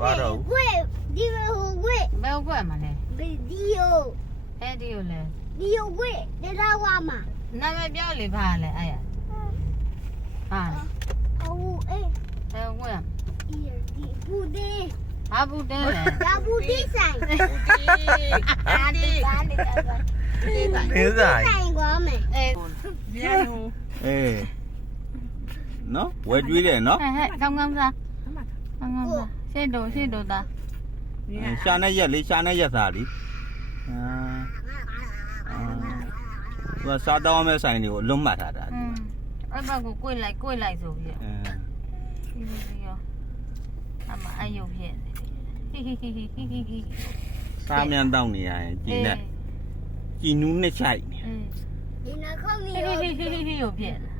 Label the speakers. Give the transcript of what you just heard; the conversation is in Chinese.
Speaker 1: 买贵，你买好贵。
Speaker 2: 买贵嘛嘞？
Speaker 1: 买低哦。买低哦嘞？低贵，你拿我嘛？
Speaker 2: 拿我表里爬嘞，哎呀，啊！啊我哎，还有我。哎，
Speaker 1: 不的。
Speaker 2: 啊不的嘞。
Speaker 1: 啊不的噻。哈哈哈哈哈。啊的。啊的。哈哈哈哈哈。你咋？哎，哎，
Speaker 3: 不。哎。喏，我追的喏。
Speaker 2: 哎哎，空空啥？空空啥？စေတူစေတူသား
Speaker 3: ရှာနေရက်လေးရှာနေရက်သားလေးအာဟာသွားစားတော့မဆိုင်နေကိုလွတ်မှတ်ထားတာအဲ့
Speaker 2: ဘက်ကို꿰လိုက်꿰လိုက်ဆိုပြအာအမအယုတ်ပြည့်
Speaker 3: စားမြန်တော့နေရရင်ကြည်နဲ့ကြည်နူးနှစ်ချိုက်နေ
Speaker 1: နာခေါင်းနေ
Speaker 2: ရောပြည့်လား